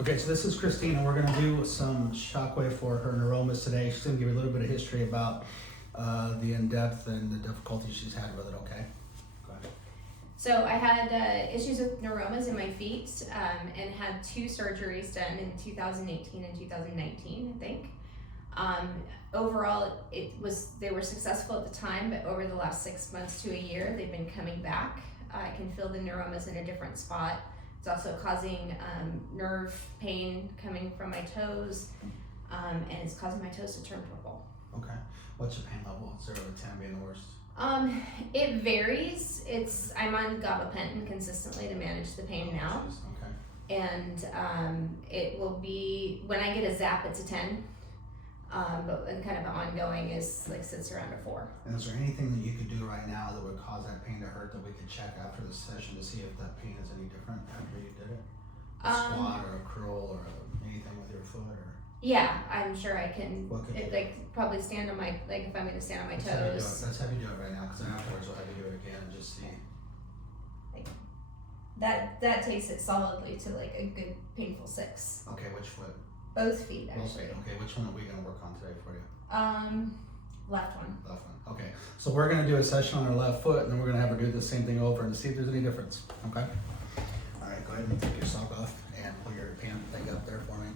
Okay, so this is Christina. We're gonna do some Shockwave for her neuromas today. She's gonna give you a little bit of history about the in-depth and the difficulties she's had with it, okay? Go ahead. So I had issues with neuromas in my feet and had 2 surgeries done in 2018 and 2019, I think. Overall, they were successful at the time, but over the last 6 months to a year, they've been coming back. I can feel the neuromas in a different spot. It's also causing nerve pain coming from my toes, and it's causing my toes to turn purple. Okay. What's your pain level? 0 to 10 being the worst? It varies. I'm on gabapentin consistently to manage the pain now. Okay. And it will be, when I get a zap, it's a 10. But and kind of ongoing is like sits around a 4. And is there anything that you could do right now that would cause that pain to hurt that we could check after the session to see if that pain is any different after you did it? A squat or a curl or anything with your foot or? Yeah, I'm sure I can. What could you do? Like probably stand on my, like if I'm going to stand on my toes. Let's have you do it right now, because then afterwards we'll have you do it again and just see. Like that takes it solidly to like a good painful 6. Okay, which foot? Both feet Both actually. feet. Okay, which one are we going to work on today for you? Left one. Left one. Okay, so we're going to do a session on our left foot, and then we're going to have her do the same thing over and see if there's any difference. Okay. All right, go ahead and take your sock off and pull your pant thing up there for me.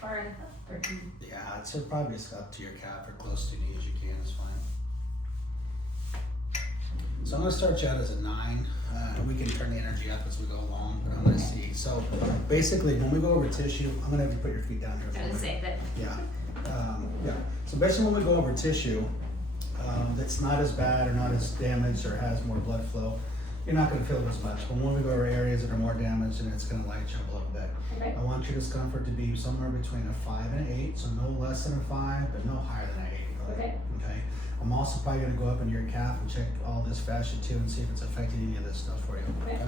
Far enough. Or, Yeah, it's probably up to your calf or close to your knee as you can. It's fine. So I'm going to start you out as a 9. We can turn the energy up as we go along, but I'm going to see. So basically, when we go over tissue, I'm going to have you put your feet down here. I was going to say that. Yeah. Yeah. So basically, when we go over tissue that's not as bad or not as damaged or has more blood flow, you're not going to feel it as much. But when we go over areas that are more damaged, and it's going to light you up a little bit. Okay. I want your discomfort to be somewhere between a 5 and an 8, so no less than a 5, but no higher than an 8. Okay. Okay. I'm also probably going to go up into your calf and check all this fascia too and see if it's affecting any of this stuff for you. Okay.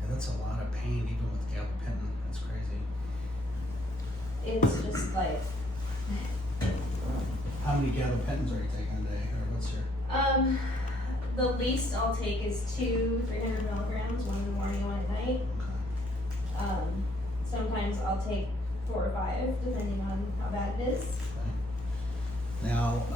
Yeah, that's a lot of pain even with gabapentin. That's crazy. It's just like. How many gabapentins are you taking a day, or what's your? The least I'll take is 2 300 milligrams, one in the morning, one at night. Okay. Sometimes I'll take 4 or 5, depending on how bad it is. Okay. Now,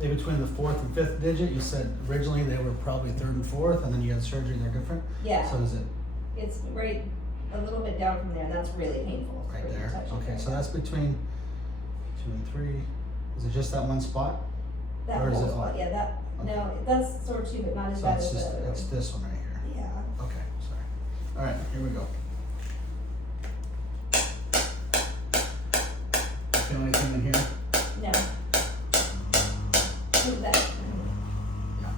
in between the 4th and 5th digit, you said originally they were probably 3rd and 4th, and then you had surgery and they're different? Yeah. So is it It's right a little bit down from there. That's really painful. right for there? touching Okay, right so now. that's between 2 and 3. Is it just that one spot? That or is whole it spot. all? Yeah, that Okay. no, that's sore too, but not as So bad it's as just, the other it's one. this one right here. Yeah. Okay, sorry. All right, here we go. Feel anything in here? No. Move that. Yeah.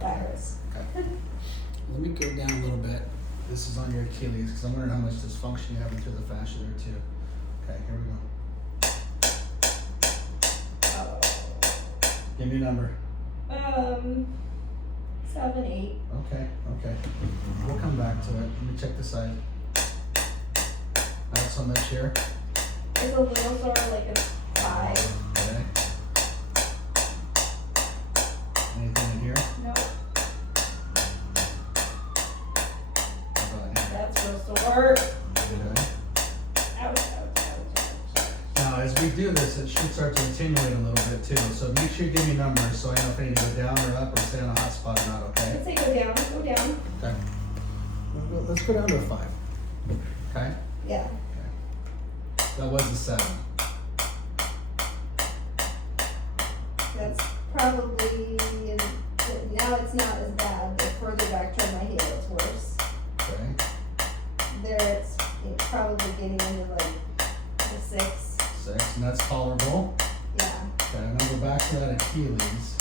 That hurts. Okay. Let me go down a little bit. This is on your Achilles because I'm wondering how much dysfunction you're having through the fascia there too. Okay, here we go. Oh. Give me a number. 7, 8. Okay. We'll come back to it. Let me check the side. Not so much here. It's a little sore, like a 5. Okay. Anything in here? No, How about here? that's real sore. Okay. Ouch. Now, as we do this, it should start to attenuate a little bit too. So make sure you give me numbers so I know if I need to go down or up or stay on a hot spot or not, okay? Let's say go down. Okay. Let's go down to a 5. Okay? Yeah. That was a 7. That's probably, now it's not as bad, but further back toward my heel it's worse. Okay. There it's probably getting into like a 6. 6, and that's tolerable. Yeah. Okay, I'm gonna go back to that Achilles.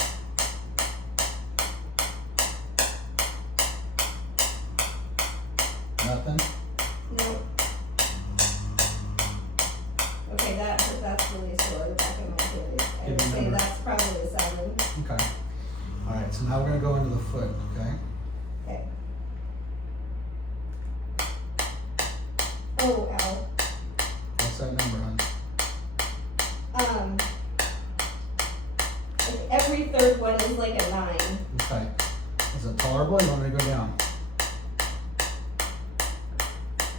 Nothing? Nope. Okay, that's really sore, the back of my Achilles. I Give would me a say number. that's probably a 7. Okay. Alright, so now we're gonna go into the foot, okay? Okay. Oh, ow. that number on? Every third one is like a 9. Okay. Is it tolerable? You want me to go down?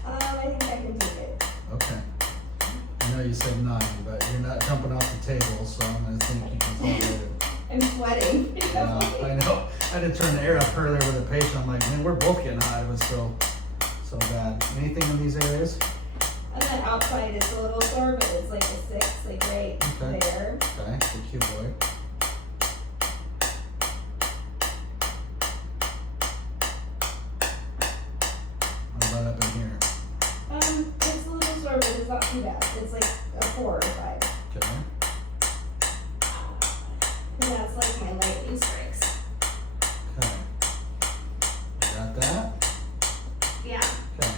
I think I can take it. Okay. I know you said 9, but you're not jumping off the table, so I'm gonna think you can tolerate it. I'm sweating. Yeah, I know. I had to turn the air up earlier with a patient. I'm like, man, we're both getting hot. It was so bad. Anything in these areas? On the outside it's a little sore, but it's like a 6, like right there. Okay, good cute boy. What about up in here? It's a little sore, but it's not too bad. It's like a 4 or 5. Okay. And that's like my lightning strikes. Okay. Got that? Yeah. Okay.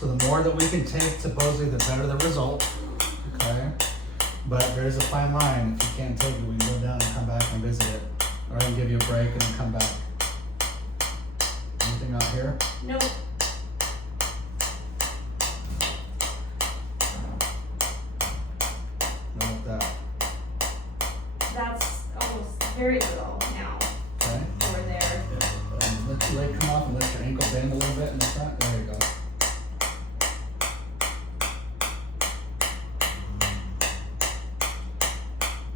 So the more that we can take, supposedly, the better the result. Okay. But there's a fine line. If you can't take it, we can go down and come back and visit it. Or I can give you a break and then come back. Anything out here? Nope. What about that? That's almost very little now Okay. over there. Let your leg come off and let your ankle bend a little bit in the front. There you go.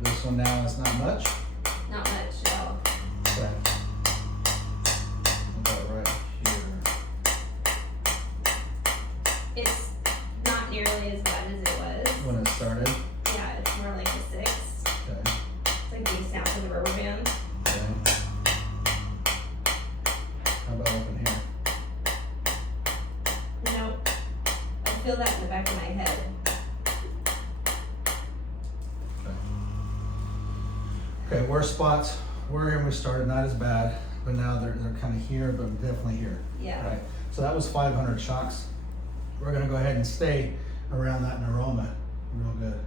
This one now is not much. Not much at all. Okay. About right here. It's not nearly as bad as it was. When it started. Yeah, it's more like a 6. Okay. It's like being snapped with a rubber band. Okay. How about up in here? Nope. I feel that in the back of my head. Okay, worst spots, we're here when we started, not as bad, but now they're kind of here, but definitely here. Yeah. Right. So that was 500 shocks. We're gonna go ahead and stay around that neuroma real good.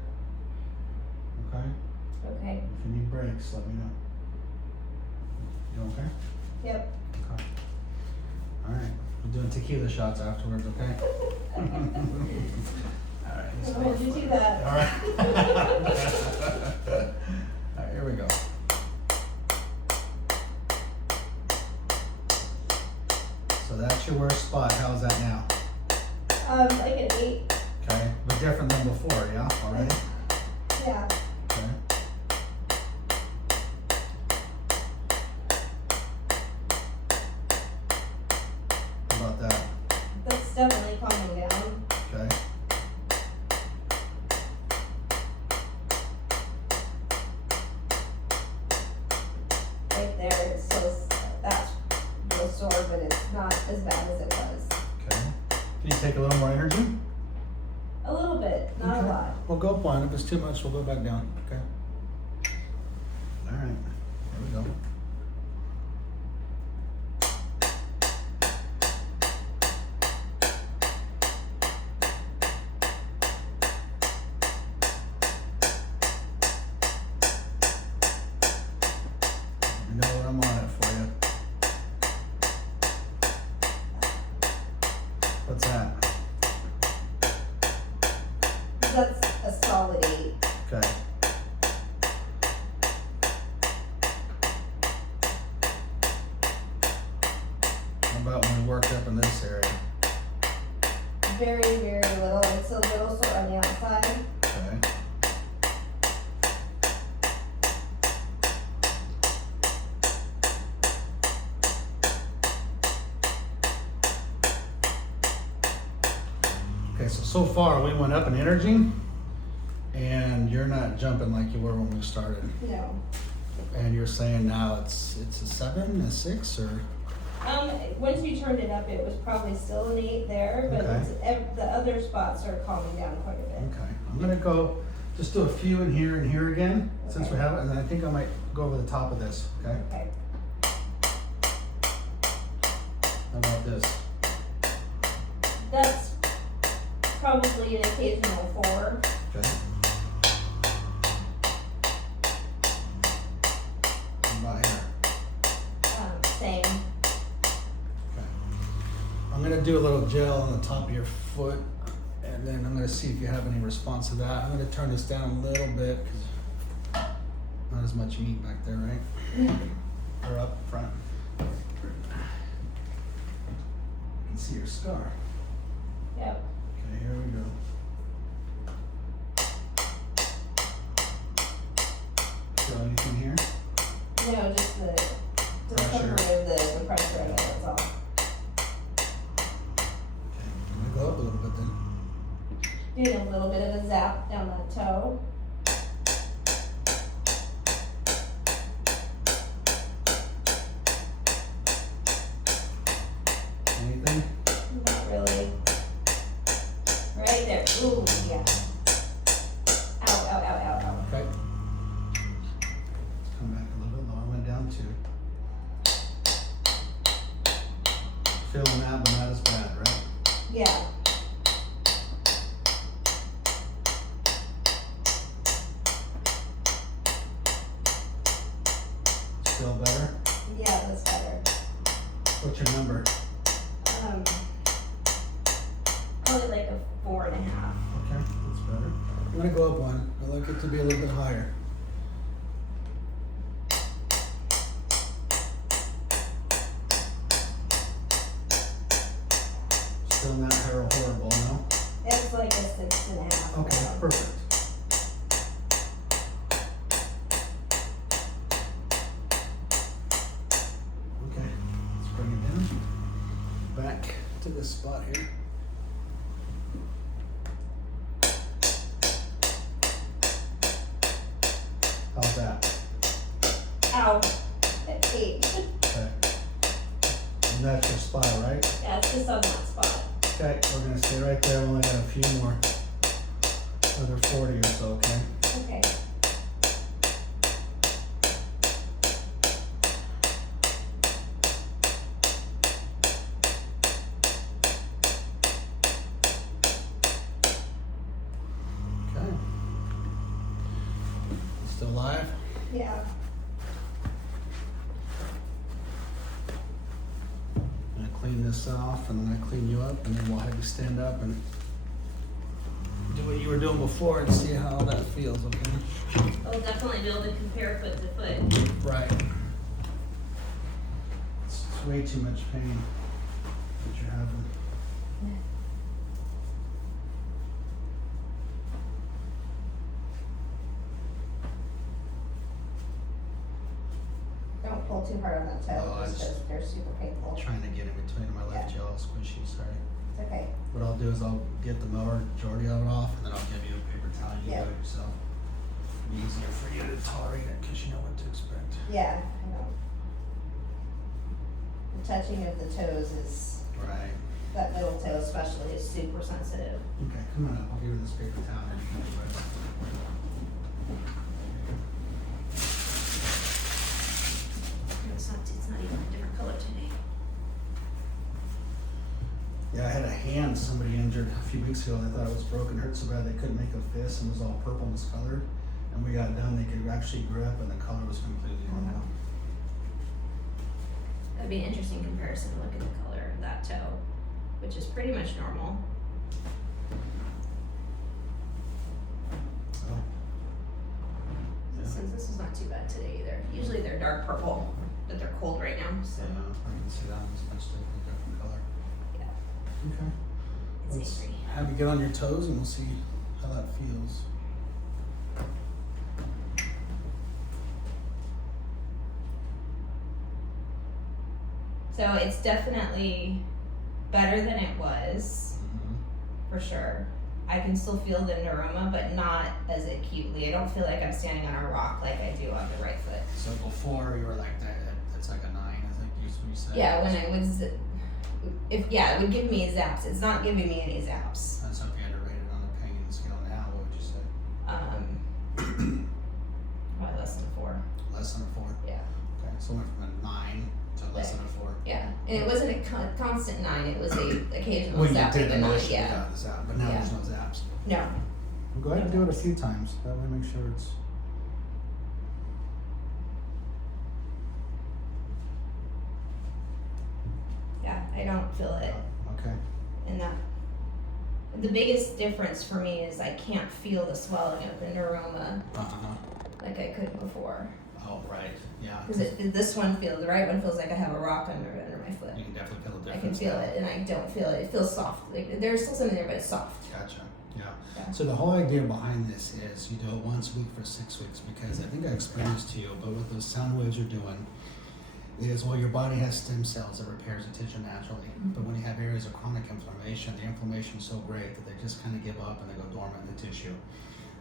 Okay? Okay. If you need breaks, let me know. You okay? Yep. Okay. All right. We're doing tequila shots afterwards, okay? All right. I'll hold you to that. All right. All right, here we go. So that's your worst spot. How's that now? Like an 8. Okay. But different than before, yeah? Already? Yeah. Okay. How about that? That's definitely calming down. Okay. Right there, it's so, that's real sore, but it's not as bad as it was. Okay. Can you take a little more energy? A little bit, not Okay. a lot. We'll go up one. If it's too much, we'll go back down. Okay. All right. Here we go. You know what, I'm on it for you. What's that? That's a solid 8. Okay. How about when we worked up in this area? Very, very little. It's a little sore on the outside. Okay. Okay, so far we went up in energy, and you're not jumping like you were when we started. No. And you're saying now it's a 7, a 6, or Once you turned it up, it was probably still an 8 there, but Okay. the other spots are calming down quite a bit. okay. I'm gonna go just do a few in here and here again, since we Okay. have it, and then I think I might go over the top of this. Okay. Okay. How about this? That's probably an occasional 4. Okay. How about here? Same. Okay. I'm gonna do a little gel on the top of your foot And then I'm gonna see if you have any response to that. I'm gonna turn this down a little bit because not as much meat back there, right? Or up front. You can see your scar. Yep. Okay, here we go. Feel anything here? No, just the Pressure. comfort of the pressure of it, that's all. Okay, I'm gonna go up a little bit then. Doing a little bit of a zap down that toe. Anything? Not really. Right there. Ooh, yeah. Ow, ow, ow, ow, ow. Okay. Let's come back a little bit lower. I went down 2. Feeling that, but not as bad, right? Yeah. Still better? Yeah, that's better. What's your number? Probably like a 4.5. Okay, that's better. I'm gonna go up 1. I like it to be a little bit higher. Still not horrible, no? It's like a 6.5. Okay, now. perfect. Okay, let's bring it down. Back to this spot here. How's that? Ow. It ate. Okay. And that's your spot, right? Yeah, it's just on that spot. Okay, we're gonna stay right there. We only got a few more. Another 40 or so, okay? Okay. Okay. Still live? Yeah. I'm gonna clean this off and then I'm gonna clean you up and then we'll have you stand up and do what you were doing before and see how that feels, okay? I'll definitely be able to compare foot to foot. Right. It's way too much pain that you're having. Don't pull too hard on that toe, Oh, I just just- because they're super painful. Trying to get in between my left Yeah. jaw squishy, sorry. It's okay. What I'll do is I'll get the majority of it off and then I'll give you a paper towel. You Yeah. do it yourself. It'll be easier for you to tolerate it because you know what to expect. Yeah, I know. The touching of the toes is, Right. that middle toe especially, is super sensitive. Okay, come on up. I'll give you this paper towel and you can do it. It's not even a different color today. Yeah, I had a hand somebody injured a few weeks ago. They thought it was broken, hurt so bad they couldn't make a fist and it was all purple and discolored. And we got done, they could actually grip and the color was completely normal. That'd be an interesting comparison to look at the color of that toe, which is pretty much normal. So, yeah. Since this is not too bad today either. Usually they're dark purple, but they're cold right now, so I can see that as much different color. yeah, Okay. it's Let's angry. have you get on your toes and we'll see how that feels. So it's definitely better than it was, for sure. I can still feel the neuroma, but not as acutely. I don't feel like I'm standing on a rock like I do on the right foot. So before you were like that, it's like a 9, I think you said. Yeah, when I was, it would give me zaps. It's not giving me any zaps. That's something you had to rate it on the pain scale now, what would you say? Probably less than 4. Less than a 4? Yeah. Okay, so it went from a 9 to less than a 4. Yeah, and it wasn't a constant 9. It was a occasional Well, you zap, did but not initially yeah. got the zap, but now Yeah. there's no zaps. No. Well, go ahead and do it a few times. That way make sure it's... Yeah, I don't feel it Okay. in that The biggest difference for me is I can't feel the swelling of the neuroma like I could before. Oh, right, yeah. Because this one feels, the right one feels like I have a rock under my foot. You can definitely feel the I difference. can feel it, and I don't feel it. It feels soft. Like there's still something there, but it's soft. Gotcha, yeah. Yeah. So the whole idea behind this is you do it once a week for 6 weeks, because I think I explained this to you, but what those sound waves are doing is, well, your body has stem cells that repairs the tissue naturally, but when you have areas of chronic inflammation, the inflammation is so great that they just kind of give up and they go dormant in the tissue.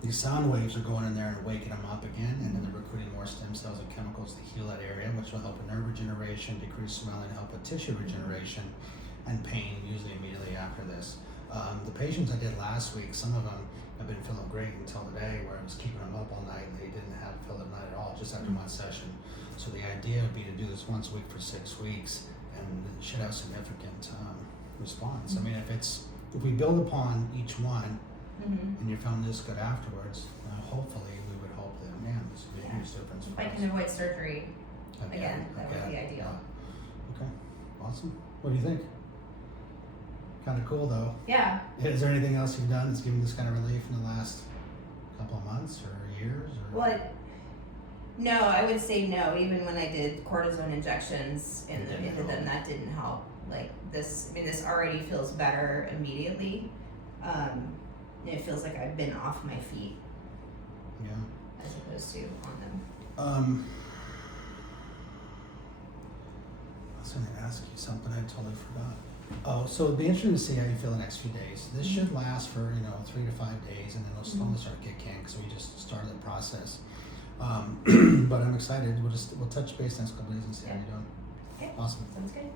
These sound waves are going in there and waking them up again, and then they're recruiting more stem cells and chemicals to heal that area, which will help with nerve regeneration, decrease swelling, help with tissue regeneration, and pain usually immediately after this. The patients I did last week, some of them have been feeling great until today, where I was keeping them up all night and they didn't have feel at night at all, just after one session. So the idea would be to do this once a week for 6 weeks, and it should have significant response. I mean, if we build upon each one, and you found this good afterwards, hopefully we would hope that, man, this would be a huge difference If for I us. can avoid surgery again, that would be ideal. Okay, awesome. What do you think? Kind of cool though. Yeah. Is there anything else you've done that's given this kind of relief in the last couple of months or years? Or? Well, no, I would say no. Even when I did cortisone injections into them, that didn't help. Like this, I mean, this already feels better immediately. It feels like I've been off my feet. Yeah. As opposed to on them. I was going to ask you something, I totally forgot. Oh, so it'd be interesting to see how you feel the next few days. This should last for 3 to 5 days, and then it'll slowly start to kick in because we just started the process. But I'm excited. We'll touch base next couple days and see how you're doing. Okay. Awesome. Sounds good.